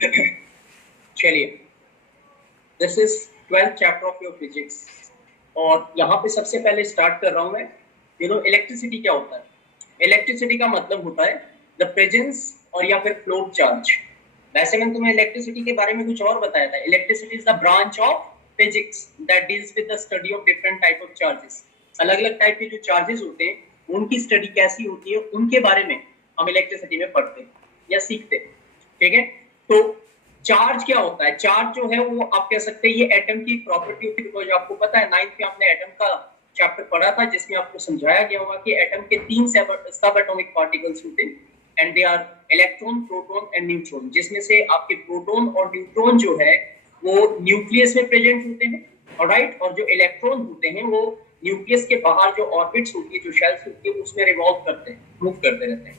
चलिए, this is 12th chapter of your physics और यहाँ पे सबसे पहले स्टार्ट कर रहा हूँ मैं। इलेक्ट्रिसिटी क्या होता है? इलेक्ट्रिसिटी का मतलब होता है द प्रेजेंस और या फिर फ्लोट चार्ज। वैसे मैंने तुम्हें इलेक्ट्रिसिटी के बारे में कुछ और बताया था। Electricity is the branch of physics that deals with the study of different type of charges. अलग अलग टाइप के जो चार्जेस होते हैं उनकी स्टडी कैसी होती है, उनके बारे में हम इलेक्ट्रिसिटी में पढ़ते हैं या सीखते हैं। ठीक है, तो चार्ज क्या होता है? चार्ज जो है वो आप कह सकते हैं ये एटम की प्रॉपर्टी होती है। बिकॉज आपको पता है 9th में आपने एटम का चैप्टर पढ़ा था जिसमें आपको समझाया गया होगा कि एटम के 3 सब एटॉमिक पार्टिकल्स होते हैं and they are electron, proton and neutron, जिसमें से आपके प्रोटॉन और न्यूट्रॉन जो है वो न्यूक्लियस में प्रेजेंट होते हैं, ऑलराइट, और जो इलेक्ट्रॉन होते हैं वो न्यूक्लियस के बाहर जो ऑर्बिट्स होती है, जो शेल्स होती है, उसमें रिवॉल्व करते हैं, मूव करते रहते हैं,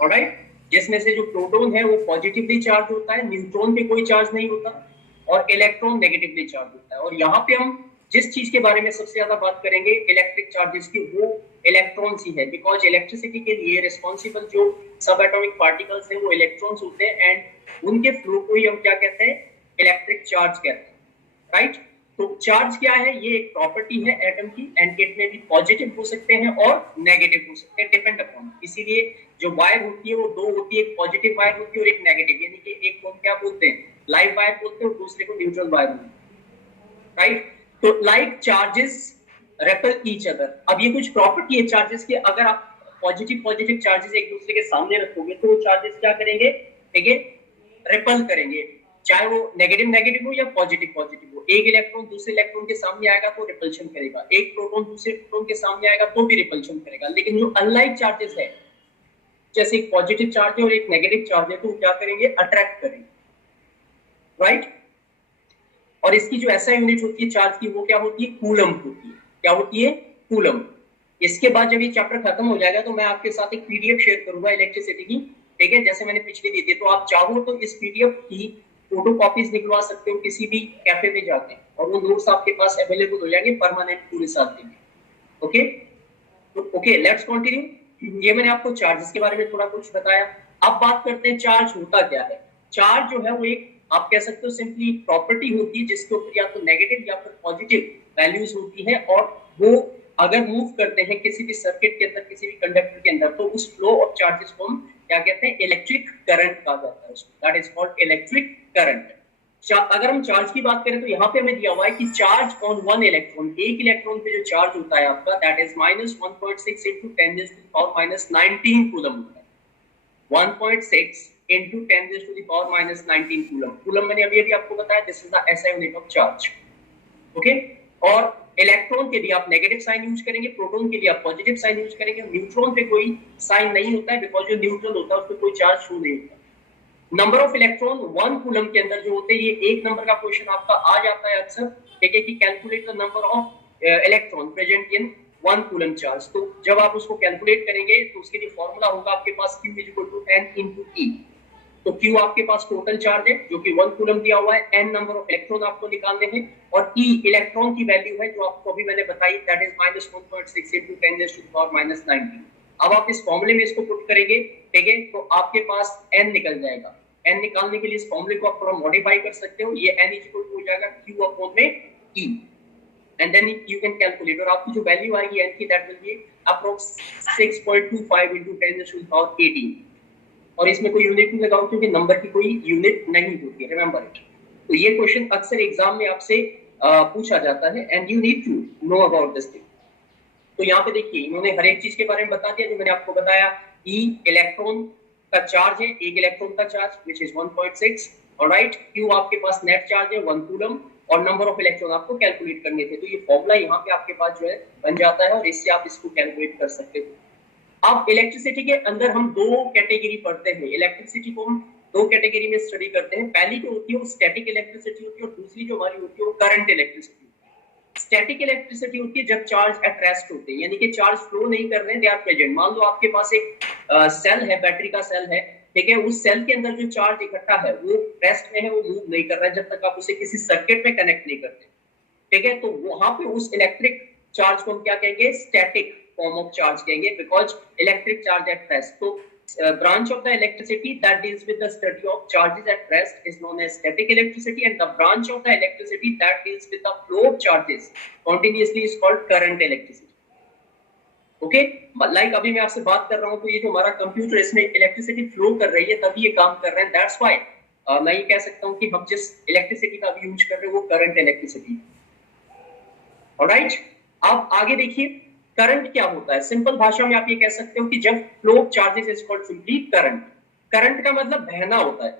ऑलराइट। जिसमें से जो प्रोटॉन है वो पॉजिटिवली चार्ज होता है, न्यूट्रॉन पे कोई चार्ज नहीं होता, और इलेक्ट्रॉन नेगेटिवली चार्ज होता है। और यहाँ पे हम जिस चीज के बारे में सबसे ज्यादा बात करेंगे इलेक्ट्रिक चार्जेस की, वो इलेक्ट्रॉन्स ही है। बिकॉज इलेक्ट्रिसिटी के लिए रिस्पॉन्सिबल जो सब एटॉमिक पार्टिकल्स हैं वो इलेक्ट्रॉन्स होते हैं एंड उनके फ्लो को ही हम क्या कहते हैं? इलेक्ट्रिक चार्ज कहते हैं, राइट। तो चार्ज क्या है? ये एक प्रॉपर्टी है एटम की एंड इट में भी पॉजिटिव हो सकते हैं और नेगेटिव हो सकते हैं, डिपेंड अपॉन। इसीलिए जो वायर होती है वो दो होती है, एक पॉजिटिव वायर होती है और एक नेगेटिव, यानी कि एक को हम क्या बोलते हैं? लाइव वायर बोलते हैं और दूसरे को न्यूट्रल वायर बोलते हैं, राइट। तो like charges REPL each other. अब ये कुछ प्रॉपर्टी है चार्जेस की। अगर आप पॉजिटिव चार्जेस एक दूसरे के सामने रखोगे तो वो चार्जेस क्या करेंगे? ठीक है, रिपल करेंगे, चाहे वो नेगेटिव हो या पॉजिटिव हो। एक इलेक्ट्रॉन दूसरे इलेक्ट्रॉन के सामने आएगा तो रिपल्शन करेगा, एक प्रोटॉन दूसरे प्रोटॉन के सामने आएगा तो भी रिपल्शन करेगा। लेकिन जो अनलाइक चार्जेस है, जैसे एक पॉजिटिव चार्ज है और एक नेगेटिव चार्ज है, तो क्या करेंगे? अट्रैक्ट करेंगे, राइट। और इसकी जो ऐसा यूनिट होती है चार्ज की, वो क्या होती है? कूलम होती है। क्या होती है? कूलम। इसके बाद जब ये चैप्टर खत्म हो जाएगा तो मैं आपके साथ एक पीडीएफ शेयर करूंगा इलेक्ट्रिसिटी की, ठीक है, जैसे मैंने पिछले दी थी। तो आप चाहो तो इस पीडीएफ की फोटो कॉपीज निकलवा सकते हो किसी भी कैफे में जाके, और वो नोट्स आपके पास अवेलेबल हो जाएंगे परमानेंट पूरे साल के लिए। ओके, तो ओके, लेट्स कंटिन्यू। ये मैंने आपको चार्जेस के बारे में थोड़ा कुछ बताया। अब बात करते हैं चार्ज होता क्या है। चार्ज जो है वो एक, आप कह सकते हो, सिंपली प्रॉपर्टी होती है जिसके ऊपर या तो नेगेटिव या फिर पॉजिटिव वैल्यूज होती है, और वो अगर मूव करते हैं किसी भी सर्किट के अंदर, किसी भी कंडक्टर के अंदर, तो उस फ्लो ऑफ चार्जेस को हम क्या कहते हैं? इलेक्ट्रिक करंट कहा जाता है, that is called electric current. अगर हम चार्ज की बात करें तो यहाँ पे हमें दिया हुआ है कि चार्ज ऑन वन इलेक्ट्रॉन, एक इलेक्ट्रॉन पे जो चार्ज होता है आपका, दैट इज -1.6 into 10⁻⁻19 कूलम होता है। 1.6 into 10⁻⁻19 कूलम। कूलम मैंने अभी आपको बताया, this is the SI unit of charge. Okay, और इलेक्ट्रॉन के लिए आप नेगेटिव साइन यूज करेंगे, प्रोटॉन के लिए आप पॉजिटिव साइन यूज करेंगे। न्यूट्रॉन पे कोई साइन नहीं होता है बिकॉज जो न्यूट्रल होता है उसपे कोई चार्ज शो नहीं होता। नंबर ऑफ इलेक्ट्रॉन 1 कूलम के अंदर जो होते हैं, ये एक नंबर का क्वेश्चन आपका आ जाता है अक्सर, ठीक है, कि calculate the number of electron present in 1 coulomb charge. तो जब आप उसको कैलकुलेट करेंगे तो उसके लिए फॉर्मूला होगा आपके पास Q = N × E। तो Q आपके पास टोटल चार्ज है जो कि 1 कूलम दिया हुआ है, N नंबर ऑफ इलेक्ट्रॉन आपको निकालने हैं, और E इलेक्ट्रॉन की वैल्यू है जो आपको अभी मैंने बताई, दैट इज -1.6 into 10⁻⁻19। अब आप इस फॉर्मूले में इसको पुट करेंगे, ठीक है, तो आपके पास N निकल जाएगा। N निकालने के लिए इस फॉर्मूले को आप थोड़ा मॉडिफाई कर सकते हो। ये N = हो जाएगा Q/E, and then you can calculate, और आपकी जो वैल्यू आएगी N की, that will be approx 6.25 into 10⁻18। और इसमें कोई यूनिट नहीं लगाओ क्योंकि नंबर की कोई यूनिट नहीं होती है, रिमेंबर इट। तो ये क्वेश्चन अक्सर एग्जाम में आपसे पूछा जाता है and you need to know about this thing. तो यहाँ पे देखिए इन्होंने हर एक चीज के बारे में बता दिया जो मैंने आपको बताया। E इलेक्ट्रॉन का चार्ज है, एक इलेक्ट्रॉन का charge which is 1.6, alright. Q आपके पास नेट चार्ज है 1 कूलम, और नंबर ऑफ इलेक्ट्रॉन आपको कैलकुलेट करने थे। तो ये फॉर्मूला यहाँ पे आपके पास जो है बन जाता है और इससे आप इसको कैलकुलेट कर सकते हो। अब इलेक्ट्रिसिटी के अंदर हम दो कैटेगरी पढ़ते हैं। इलेक्ट्रिसिटी को हम दो कैटेगरी में स्टडी करते हैं। पहली जो होती है वो स्टैटिक इलेक्ट्रिसिटी होती है, और दूसरी जो हमारी होती है वो करंट इलेक्ट्रिसिटी। स्टैटिक इलेक्ट्रिसिटी होती है जब चार्ज एट रेस्ट होते हैं, यानी कि चार्ज फ्लो नहीं कर रहे हैं, दे आर प्रेजेंट। मान लो आपके पास एक सेल है, बैटरी का सेल है, ठीक है, उस सेल के अंदर जो चार्ज इकट्ठा है वो रेस्ट में है, वो मूव नहीं कर रहा है जब तक आप उसे किसी सर्किट में कनेक्ट नहीं करते, ठीक है। तो वहां पे उस इलेक्ट्रिक चार्ज को हम क्या कहेंगे? स्टैटिक फॉर्म ऑफ चार्ज कहेंगे, because electric charge at rest. तो branch of the electricity that deals with the study of charges at rest is known as static electricity, and the branch of the electricity that deals with the flow of charges continuously is called current electricity. Okay, like अभी मैं आपसे बात कर रहा हूं तो ये जो हमारा कंप्यूटर इसमें इलेक्ट्रिसिटी फ्लो कर रही है तभी ये काम कर रहे हैं, दैट्स व्हाई मैं ये कह सकता हूं कि हम जिस इलेक्ट्रिसिटी का भी यूज कर रहे हैं वो करंट इलेक्ट्रिसिटी। ऑलराइट, अब आगे देखिए करंट क्या होता है। सिंपल भाषा में आप ये कह सकते हो कि जब flow of charges is called simply current. Current का मतलब बहना होता है,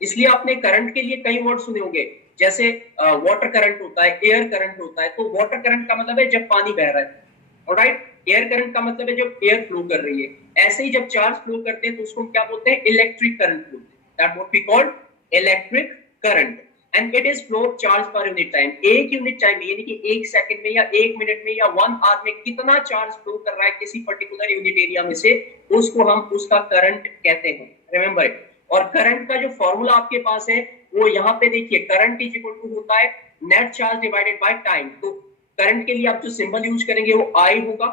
इसलिए आपने करंट के लिए कई वर्ड सुने होंगे, जैसे वाटर करंट होता है, एयर करंट होता है। तो वाटर करंट का मतलब है जब पानी बह रहा है, ऑलराइट। एयर करंट का मतलब है जब एयर फ्लो कर रही है। ऐसे ही जब चार्ज फ्लो करते हैं तो उसको क्या बोलते हैं, इलेक्ट्रिक करंट बोलते हैं, that what we call electric current, and it is flow charge per unit time. एक यूनिट टाइम यानी कि 1 सेकंड में या 1 मिनट में या 1 आवर में कितना चार्ज फ्लो कर रहा है किसी पर्टिकुलर यूनिट एरिया में से, उसको हम उसका करंट कहते हैं, रिमेंबर इट। और करंट का जो फॉर्मूला आपके पास है वो यहाँ पे देखिए, करंट इज इक्वल टू होता है net charge divided by time. तो करंट के लिए आप जो सिंबल यूज करेंगे वो आई होगा,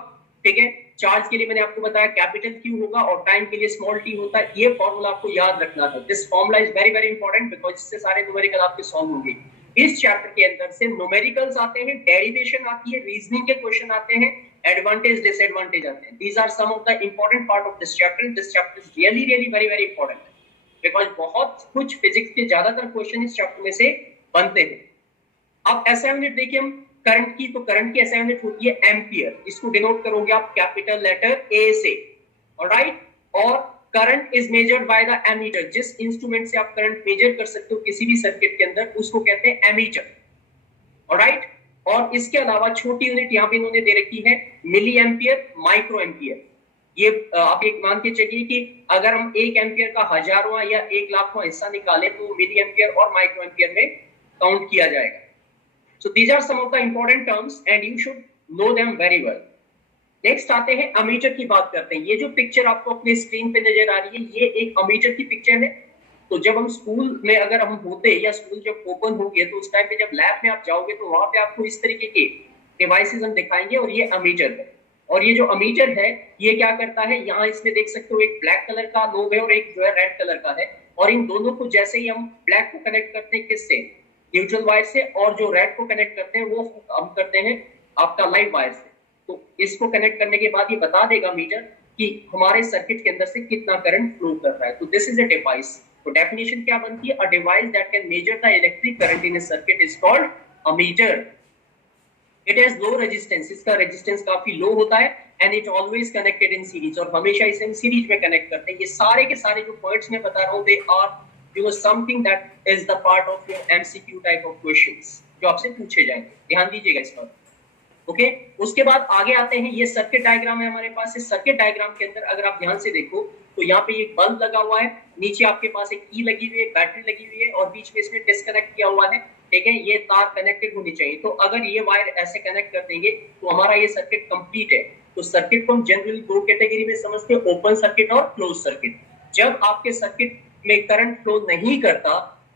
ठीक है। चार्ज के लिए मैंने आपको बताया कैपिटल क्यू होगा और टाइम के लिए स्मॉल टी होता है। ये फॉर्मूला आपको याद रखना है। This formula is very very important because इससे सारे न्यूमेरिकल आपके सॉल्व होंगे। इस चैप्टर के अंदर से न्यूमेरिकल्स आते हैं, डेरिवेशन आती है, रीजनिंग के क्वेश्चन आते हैं, एडवांटेज डिसएडवांटेज आते हैं। These are some of the important part of this chapter. This chapter is really really very very important because बहुत कुछ फिजिक्स के ज्यादातर क्वेश्चन इस चैप्टर में से बनते हैं। अब ऐसा यूनिट देखिए हम करंट की, तो करंट की ऐसा यूनिट होती है एम्पियर। इसको डिनोट करोगे आप कैपिटल लेटर ए से, ऑलराइट। और current is measured by the ammeter. जिस इंस्ट्रूमेंट से आप करंट मेजर कर सकते हो किसी भी सर्किट के अंदर उसको कहते हैं एमीटर, ऑलराइट। और इसके अलावा छोटी यूनिट यहाँ पे इन्होंने दे रखी है मिली एम्पियर, माइक्रो एम्पियर। ये आप एक मान के चलिए कि अगर हम 1 एम्पियर का हजारवां या 1 लाखवां हिस्सा निकालें तो मिली एम्पियर और माइक्रो एम्पियर में काउंट किया जाएगा। So these are some of the important terms and you should know them very well. Next आते हैं अमीटर की बात करते हैं। ये जो पिक्चर आपको अपने स्क्रीन पे नजर आ रही है ये एक अमीटर की पिक्चर है। तो जब हम स्कूल में अगर हम होते या स्कूल जब ओपन होंगे तो उस टाइम पे जब लैब में आप जाओगे तो वहां पे आपको इस तरीके के डिवाइसेस हम दिखाएंगे और ये अमीटर है। और ये जो अमीटर है ये क्या करता है, यहाँ इसमें देख सकते हो एक ब्लैक कलर का लोब है और एक जो है रेड कलर का है। और इन दोनों को जैसे ही हम ब्लैक को कनेक्ट करते हैं किससे, न्यूट्रल वायर से, और जो रेड को कनेक्ट करते हैं वो हम करते हैं आपका लाइव वायर से। तो इसको कनेक्ट करने के बाद ये बता देगा मीटर कि हमारे सर्किट के अंदर से कितना करंट फ्लो कर रहा है। तो दिस इज अ डिवाइस। तो डेफिनेशन क्या बनती है, a device that can measure the electric current in a circuit is called ammeter. It has low resistance, इसका रेजिस्टेंस काफी लो होता है, and it always connected in series, और हमेशा इसे हम सीरीज में कनेक्ट करते हैं। ये सारे के सारे जो पॉइंट्स मैं बता रहा हूँ they are something that is the part of your MCQ type of questions जो आपसे पूछे जाएंगे, ध्यान दीजिएगा इस पर। ओके, उसके बाद आगे आते हैं, ये सर्किट डायग्राम है हमारे पास। इस सर्किट डायग्राम के अंदर अगर आप ध्यान से देखो तो यहाँ पे एक बल्ब लगा हुआ है, नीचे आपके पास एक की लगी हुई है, बैटरी लगी हुई है और बीच में इसमें डिस्कनेक्ट किया हुआ है, ठीक है। ये तार कनेक्टेड होनी चाहिए। तो अगर ये वायर ऐसे कनेक्ट कर देंगे तो हमारा ये सर्किट कंप्लीट है। तो सर्किट को हम जनरली 2 कैटेगरी में समझते हैं, ओपन सर्किट और क्लोज सर्किट। जब आपके सर्किट में करंट फ्लो नहीं करता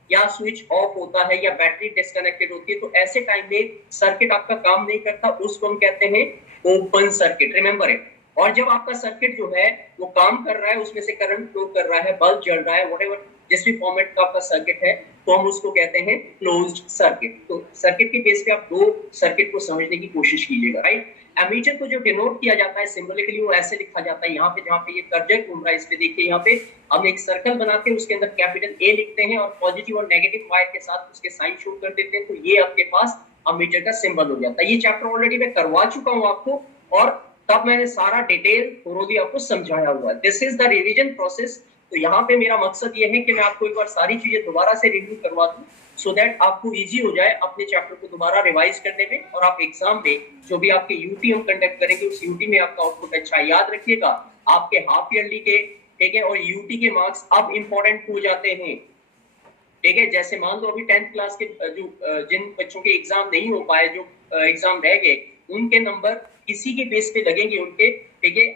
या स्विच ऑफ होता है या बैटरी डिस्कनेक्टेड होती है तो ऐसे टाइम में सर्किट आपका काम नहीं करता, उसको हम कहते हैं ओपन सर्किट, रिमेंबर इट। और जब आपका सर्किट जो है वो काम कर रहा है, उसमें से करंट फ्लो कर रहा है, बल्ब जल रहा है, व्हाटएवर जिस भी फॉर्मेट का आपका सर्किट है, तो हम उसको कहते हैं क्लोज्ड सर्किट। तो सर्किट के बेस पे आप 2 सर्किट को समझने की कोशिश कीजिएगा, राइट। एमीटर को जो डिनोट किया जाता है सिंबॉलिकली वो ऐसे लिखा जाता है, यहाँ पे जहाँ पे ये कर्जर घूम रहा है इस पे देखिए, यहाँ पे हम एक सर्कल बनाते हैं, उसके अंदर कैपिटल ए लिखते हैं और पॉजिटिव और नेगेटिव वायर के साथ उसके साइन शो कर देते हैं। तो ये आपके पास अमीटर का सिंबल हो जाता है। ये चैप्टर ऑलरेडी मैं करवा चुका हूँ आपको और तब मैंने सारा डिटेल थोरोली आपको समझाया हुआ है। This is the revision process. तो यहाँ पे मेरा मकसद ये है कि मैं आपको एक बार सारी चीजें दोबारा से रिव्यू करवा दूं सो दैट आपको इजी हो जाए अपने चैप्टर को दोबारा रिवाइज करने में, और आप एग्जाम में जो भी आपके यूटी हम कंडक्ट करेंगे उस यूटी में आपका आउटपुट अच्छा। याद रखिएगा आपके हाफ ईयरली के, ठीक है, और यूटी के मार्क्स अब इंपॉर्टेंट हो जाते हैं, ठीक है। जैसे मान लो अभी 10th क्लास के जो जिन बच्चों के एग्जाम नहीं हो पाए, जो एग्जाम रह गए, उनके नंबर किसी के बेस पे लगेंगे उनके, ठीक है।